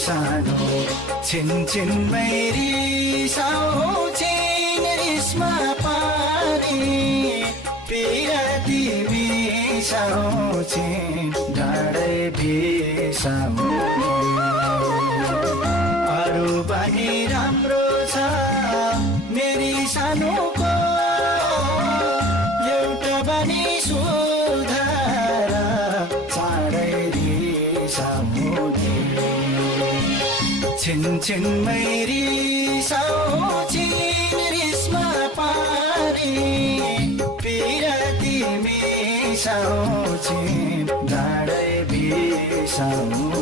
सानो छिनछिनमै रिसाउँछिन् रिसमा पानी पिराती मिसाउँछिन् डाँडै बिसाउने अरू पनि राम्रो छ मेरी सानोको एउटा पनि सुधार चाँडै रिसाउने छिनछिनमै रिसाउँछिन् रिसमा पानी पिराती मिसाउँछिन् डाँडै बिसाउने